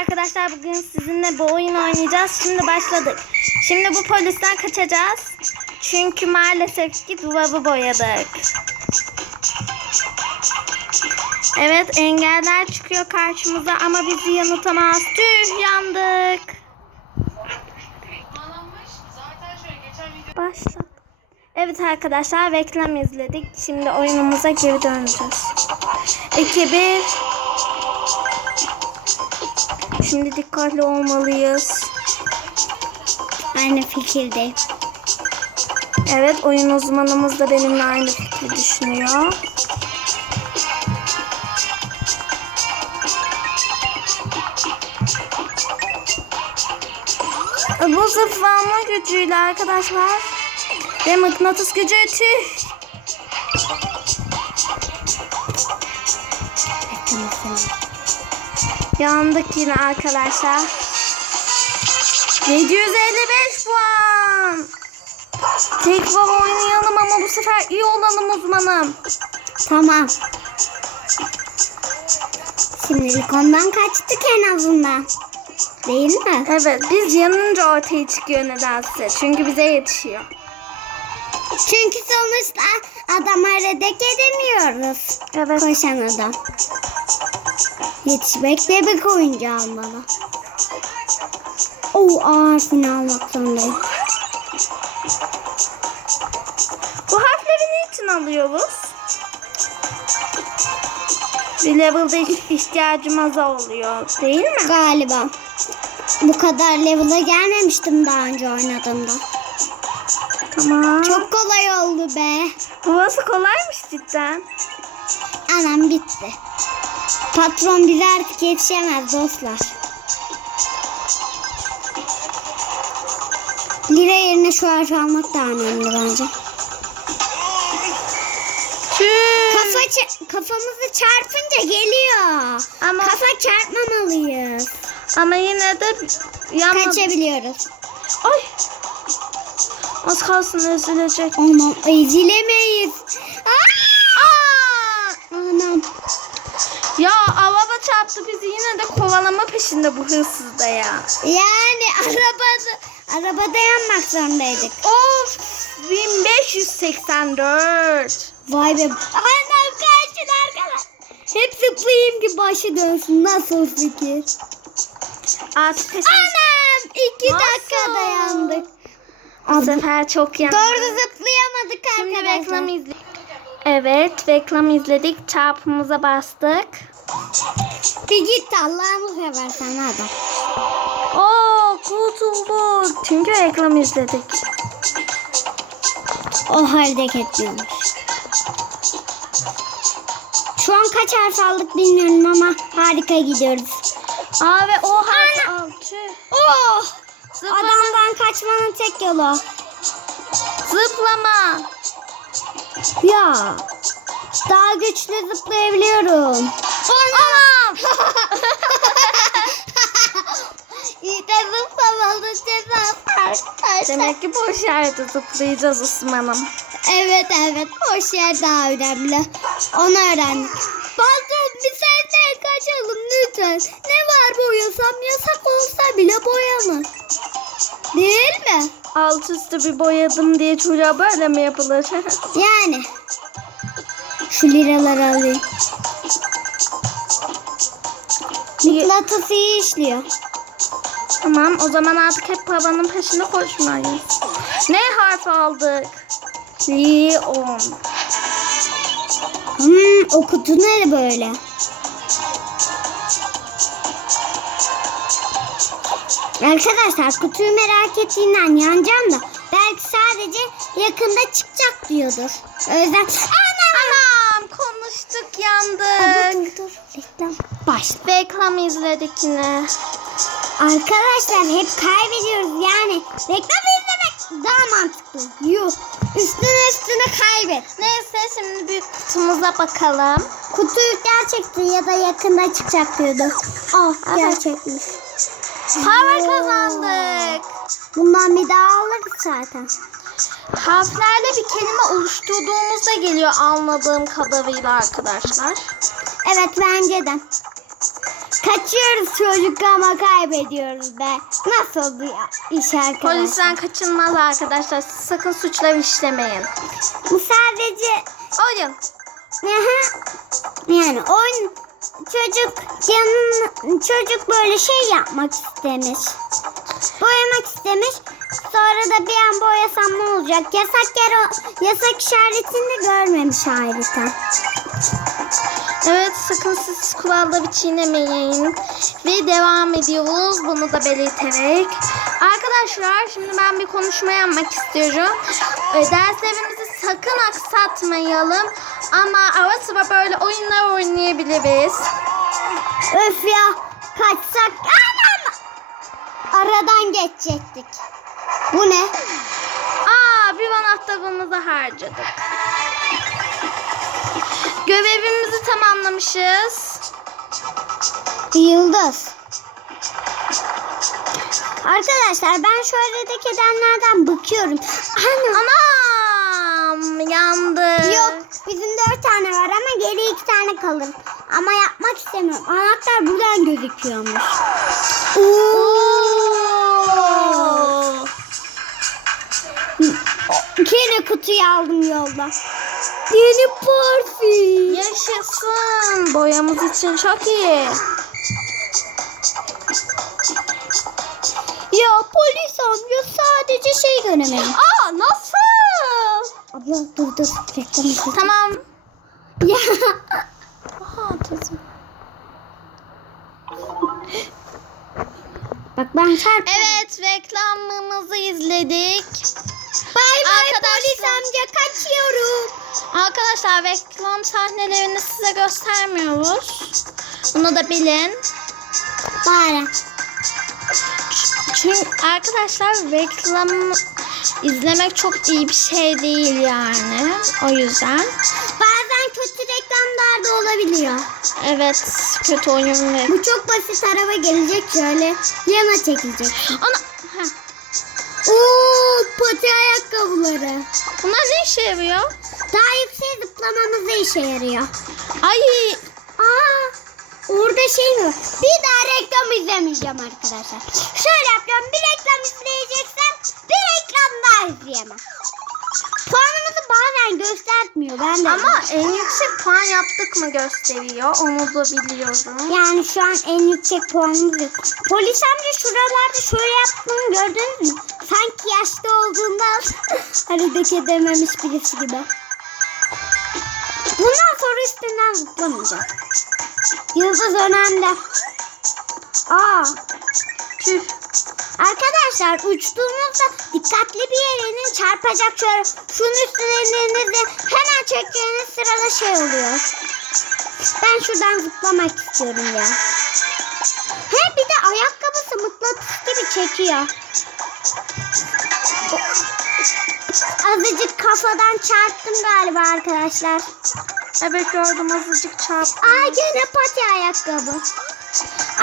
arkadaşlar bugün sizinle bu oyun oynayacağız. Şimdi başladık. Şimdi bu polisten kaçacağız. Çünkü maalesef ki duvarı boyadık. Evet engeller çıkıyor karşımıza ama bizi yanıltamaz. Tüh yandık. Başladı. Evet arkadaşlar reklam izledik. Şimdi oyunumuza geri döneceğiz. 2 1 Şimdi dikkatli olmalıyız. Aynı fikirdeyim. Evet oyun uzmanımız da benimle aynı fikri düşünüyor. Bu zıplama gücüyle arkadaşlar. Ve mıknatıs gücü tüh. Yandık yine arkadaşlar. 755 puan. Tekrar oynayalım ama bu sefer iyi olalım uzmanım. Tamam. Şimdilik ondan kaçtık en azından. Değil mi? Evet biz yanınca ortaya çıkıyor nedense. Çünkü bize yetişiyor. Çünkü sonuçta adama redek edemiyoruz. Evet. Koşan adam. Yetişmek bebek oyuncağı almalı. Oo ağır final almak zorundayım. Bu harfleri niçin alıyoruz? Bir level'da iş- ihtiyacımız oluyor değil mi? Galiba. Bu kadar level'a gelmemiştim daha önce oynadığımda. Tamam. Çok kolay oldu be. Burası kolaymış cidden. Anam bitti. Patron bize artık yetişemez dostlar. Lira yerine şu harf almak daha önemli bence. Kafa kafamızı çarpınca geliyor. Ama- Kafa çarpmamalıyız. Ama yine de yalnız... Kaçabiliyoruz. Ay. Az kalsın üzülecek. Aman ezilemeyiz. Çarptı bizi yine de kovalama peşinde bu hırsız da ya. Yani arabada arabada yanmak zorundaydık. Of 1584. Vay be. Anam kaçın arkadaş. Hep zıplayayım ki başı dönsün. Nasıl fikir? Artık. Anam iki Nasıl? dakika dayandık. Bu sefer çok yandı. Doğru zıplayamadık Şimdi arkadaşlar. reklam izledik. Evet reklam izledik. Çarpımıza bastık. Bir git Allah'ımı seversen adam. Oo kurtulduk. Çünkü reklam izledik. O hareket etmiyormuş. Şu an kaç harf aldık bilmiyorum ama harika gidiyoruz. Aa ve o harf altı. Oh! Zıplama. Adamdan kaçmanın tek yolu. Zıplama. Ya. Daha güçlü zıplayabiliyorum. Anam. De zıplamalı ceza arkadaşlar. Demek ki boş yerde zıplayacağız Osman'ım. Evet evet boş yer daha önemli. Onu öğrendik. Patron bir senden kaçalım lütfen. Ne var boyasam yasak olsa bile boyama. Değil mi? Alt üstü bir boyadım diye çocuğa böyle mi yapılır? Yani. Şu liraları alayım. Mıknatıs iyi işliyor. tamam o zaman artık hep babanın peşinde koşmayız. Ne harf aldık? Leon. Hmm, o kutu ne böyle? Arkadaşlar kutuyu merak ettiğinden yanacağım da belki sadece yakında çıkacak diyordur. O yüzden konuştuk Dur, yandık. dur dur reklam başla. Reklam izledik yine. Arkadaşlar hep kaybediyoruz yani reklam izlemek daha mantıklı. Yuh üstüne üstüne kaybet. Neyse şimdi büyük kutumuza bakalım. Kutuyu gerçekti ya da yakında çıkacak diyordu. Ah Evet. gerçekmiş. Para kazandık. Bundan bir daha alırız zaten. Harflerle bir kelime oluşturduğumuzda geliyor anladığım kadarıyla arkadaşlar. Evet bence de. Kaçıyoruz çocuk ama kaybediyoruz be. Nasıl bir iş arkadaşlar? Polisten kaçınmaz arkadaşlar. Sakın suçlar işlemeyin. Bu sadece Oyun. Aha. yani oyun çocuk yanın çocuk böyle şey yapmak istemiş. Boyamak istemiş. Sonra da bir an boyasam ne olacak? Yasak yer o yasak işaretini de görmemiş ayrıca. Evet sakın siz kuralları çiğnemeyin. Ve devam ediyoruz. Bunu da belirterek. Arkadaşlar şimdi ben bir konuşma yapmak istiyorum. Ee, Derslerimizi sakın aksatmayalım. Ama ara sıra böyle oyunlar oynayabiliriz. Öf ya kaçsak anam aradan geçecektik. Bu ne? Aa bir anahtarımızı harcadık. Görevimizi tamamlamışız. Yıldız. Arkadaşlar ben şu aradaki edenlerden bakıyorum. Ana. Anam yandı. Yok bizim dört tane var ama geri iki tane kalır. Ama yapmak istemiyorum. Anahtar buradan gözüküyormuş. Oo. Kutuyu aldım yolda. Yeni parfüm. Yaşasın. Boyamız için çok iyi. Ya polis amca sadece şey göremedim. Aa nasıl? Abla dur dur reklam. Tamam. Ya. Aha tuzum. Bak ben çarp. Evet reklamımızı izledik. Bay bay Arkadaşlar- polis amca kaçıyorum. Arkadaşlar reklam sahnelerini size göstermiyoruz. Bunu da bilin. Bari. Çünkü arkadaşlar reklam izlemek çok iyi bir şey değil yani. O yüzden. Bazen kötü reklamlar da olabiliyor. Evet kötü oyun ve... Bu çok basit araba gelecek şöyle yana çekilecek. Ana... Heh. Oo pati ayakkabıları. Bunlar ne işe yarıyor? Daha zıplamamıza işe yarıyor. Ay Aa orada şey mi? Bir daha reklam izlemeyeceğim arkadaşlar. Şöyle yapacağım bir reklam izleyeceksem bir reklam daha izleyemem. Puanımızı bazen göstermiyor ben de. ama en yüksek puan yaptık mı gösteriyor. Onu da biliyorum. Yani şu an en yüksek puanımız yok. Polis amca şuralarda şöyle yaptığını gördünüz mü? Sanki yaşlı olduğundan hareket edememiş birisi gibi. Üstünden zıplamayacak. Yıldız önemli. Aa, Tüh. arkadaşlar uçtuğunuzda dikkatli bir yerinin çarpacak şöyle. Şunun üstüne hemen çektiğiniz sırada şey oluyor. Ben şuradan zıplamak istiyorum ya. He bir de ayakkabısı mıknatıs gibi çekiyor. Azıcık kafadan çarptım galiba arkadaşlar. Evet gördüm azıcık çarptı. Aa gene pati ayakkabı.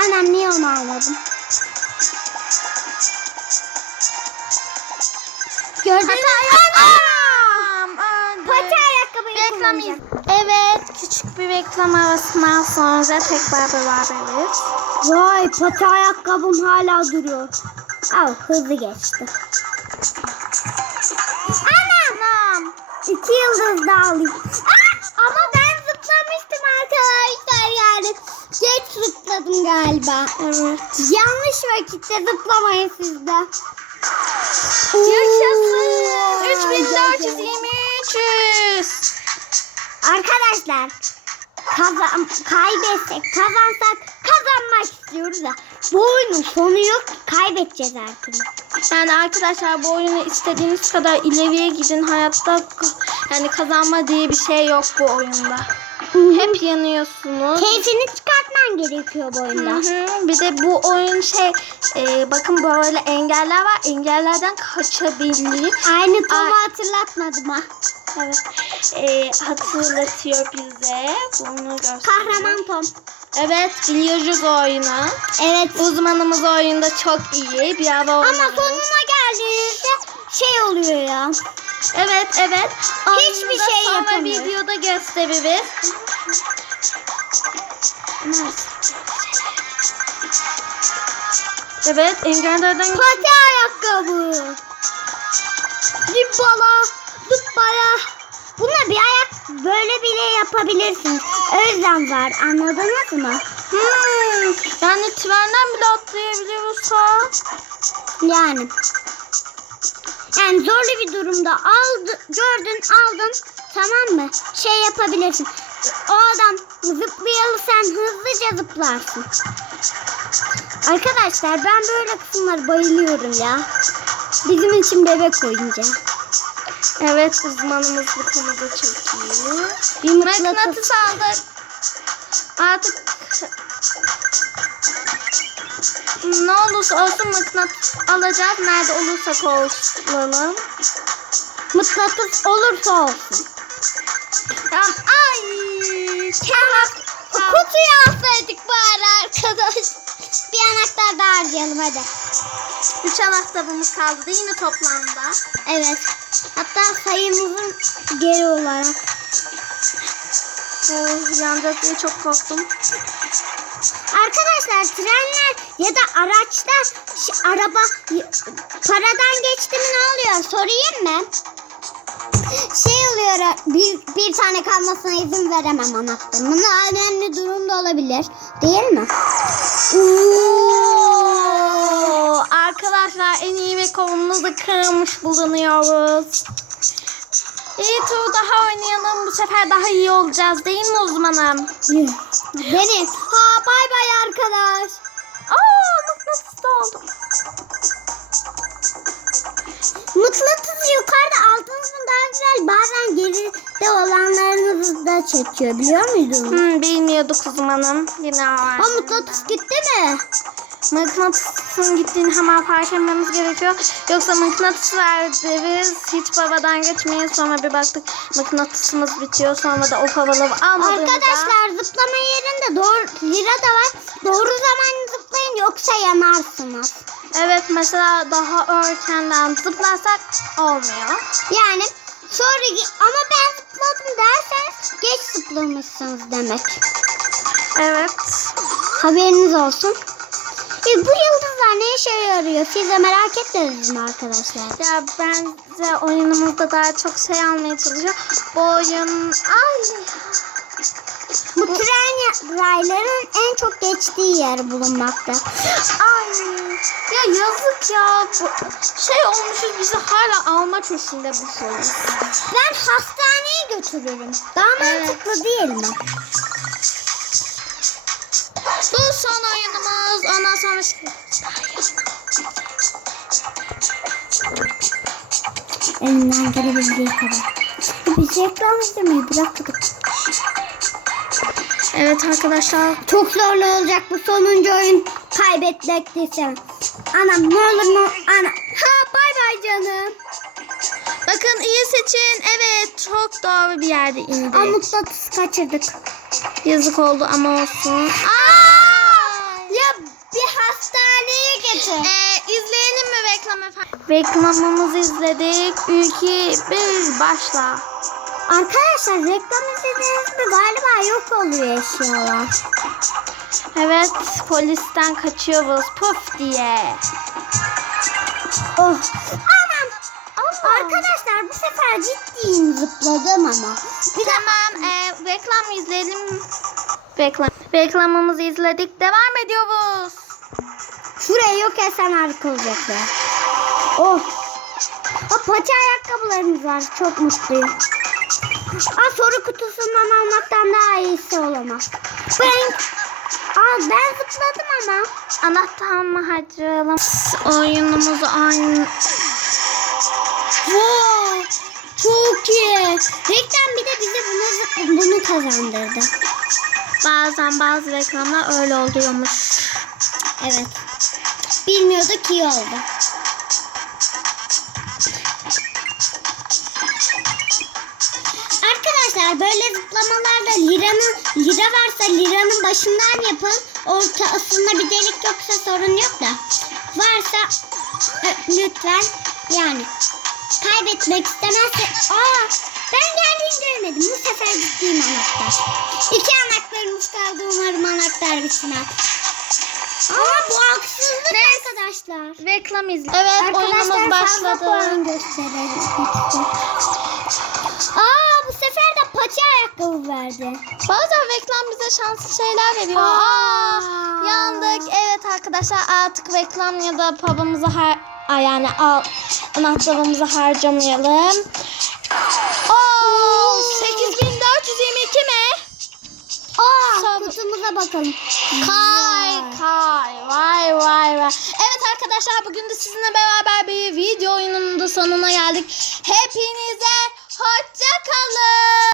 Anam niye onu almadım? Gördün mü? Anam! Pati ayakkabıyı kullanacağım. Evet küçük bir reklam arasından sonra tekrar beraberiz. Vay pati ayakkabım hala duruyor. Al hızlı geçti. Anam! Anam. İki yıldız daha alayım. Aa, Geç zıpladım galiba. Evet. Yanlış vakitte zıplamayın siz de. Yaşasın. Oo, 3423. Arkadaşlar kazan, kaybetsek kazansak kazanmak istiyoruz da bu oyunun sonu yok ki, kaybedeceğiz türlü. Yani arkadaşlar bu oyunu istediğiniz kadar ileriye gidin. Hayatta yani kazanma diye bir şey yok bu oyunda. Hep yanıyorsunuz. Keyfini çıkartman gerekiyor bu Hı oyunda. hı. Bir de bu oyun şey e, bakın böyle engeller var. Engellerden kaçabilir. Aynı Tom'u hatırlatmadım ha. Evet. E, hatırlatıyor bize. Bunu gösteriyor. Kahraman Tom. Evet biliyoruz o oyunu. Evet. Uzmanımız oyunda çok iyi. Bir ara Ama oynarız. sonuna geldiğinizde şey oluyor ya. Evet evet. Hiçbir şey sonra yapamıyoruz. videoda gösteririz. Evet engellerden Pati ayakkabı. Zıppala. Zıppala. Buna bir ayak böyle bile yapabilirsiniz. Özlem var anladınız mı? Hmm, yani trenden bile atlayabiliyorsa. Yani. Yani zorlu bir durumda aldı, gördün aldın tamam mı? Şey yapabilirsin. O adam zıplayalı sen hızlıca zıplarsın. Arkadaşlar ben böyle kısımlara bayılıyorum ya. Bizim için bebek oyuncağı. Evet uzmanımız bu konuda çok iyi. Bir mıknatıs. Mıknatıs aldık. Artık ne olursa olsun mıknatıs alacağız. Nerede olursak olalım. Mıknatıs olursa olsun. Tamam. Ay. Kebap. Kutuyu alsaydık bari arkadaş. Bir anahtar daha harcayalım hadi. Üç anahtarımız kaldı mi toplamda? Evet. Hatta sayımızın geri olarak. Oh, yanacak diye çok korktum. Arkadaşlar trenler ya da araçlar araba paradan geçti mi ne oluyor sorayım mı? Şey oluyor bir, bir tane kalmasına izin veremem anahtarımın. Önemli durumda olabilir değil mi? Oo, arkadaşlar en iyi ve kolumuzu kırmış bulunuyoruz. İyi tur daha oynayalım. Bu sefer daha iyi olacağız değil mi uzmanım? Beni. Ha bay bay arkadaş. Da çekiyor biliyor muydunuz? Hmm, bilmiyorduk uzmanım. Yine var. Ha mıknatıs gitti mi? Mıknatısın gittiğini hemen fark etmemiz gerekiyor. Yoksa mıknatıs verdi biz hiç babadan geçmeyin. Sonra bir baktık mıknatısımız bitiyor. Sonra da o havalı almadığımızda. Arkadaşlar zıplama yerinde doğru lira da var. Doğru zaman zıplayın yoksa yanarsınız. Evet mesela daha erkenden zıplarsak olmuyor. Yani sonra ama ben zıpladım derseniz geç zıplamışsınız demek. Evet. Haberiniz olsun. E, bu yıldızlar ne işe yarıyor? Siz de merak etmediniz mi arkadaşlar? Ya bence oyunumuzda daha çok şey almaya çalışıyor. Bu oyun... Ay. Bu tren rayların en çok geçtiği yer bulunmakta. Ay. Ya yazık ya. Bu şey olmuşuz bizi hala alma peşinde bu polis. Ben hastaneye götürürüm. Daha Evet. mantıklı değil mi? Bu son oyunumuz. Ondan sonra şey... Elimden gelebildiği kadar. Biz reklam izlemeyi bıraktık. Evet arkadaşlar. Çok zorlu olacak bu sonuncu oyun. Kaybetmek desem. Anam ne olur mu? Ana. Ha bay bay canım. Bakın iyi seçin. Evet çok doğru bir yerde indik. Aa, mıknatıs kaçırdık. Yazık oldu ama olsun. Ya bir hastaneye getir. Ee, izleyelim mi reklam efendim? Reklamımızı izledik. 2, 1 başla. Arkadaşlar reklam izlediniz mi? Galiba yok oluyor eşyalar. Evet polisten kaçıyoruz puf diye. Oh. Anam. Arkadaşlar bu sefer ciddiyim zıpladım ama. Bir Tamam e, reklam izleyelim. Reklam. Reklamımızı izledik. Devam ediyoruz. şuraya yok etsen harika olacaklar. Oh. Aa, paça ayakkabılarımız var. Çok mutluyum. Aa, soru kutusundan almaktan daha iyisi olamaz. Ben, Aa, ben zıpladım ama. Anahtarımı harcayalım. Oyunumuzu aynı. Wow, çok iyi. Reklam bir de bize bunu, bunu kazandırdı. Bazen bazı reklamlar öyle oluyormuş. Evet. Bilmiyorduk iyi oldu. Arkadaşlar böyle zıplamalarda liranın lira varsa liranın başından yapın. Ortasında bir delik yoksa sorun yok da. Varsa ö, lütfen yani kaybetmek istemezse aa ben geldiğini görmedim. Bu sefer ciddiyim anahtar. İki anahtarımız kaldı umarım anahtar bitmez. Ama bu Haksızlık arkadaşlar. Reklam izle. Evet oyunumuz Arkadaşlar fazla başladı. puan gösterelim. Aa bu sefer de paça ayakkabı verdi. Bazen reklam bize şanslı şeyler veriyor. Aa, Aa. yandık. Evet arkadaşlar artık reklam ya da pub'ımızı har yani al anahtarımızı harcamayalım. Oo, 8422 mi? Aa Sab- kutumuza bakalım. Kay kay vay vay vay. Evet arkadaşlar bugün de sizinle beraber bir video oyununun da sonuna geldik. Hepinize hoşça kalın.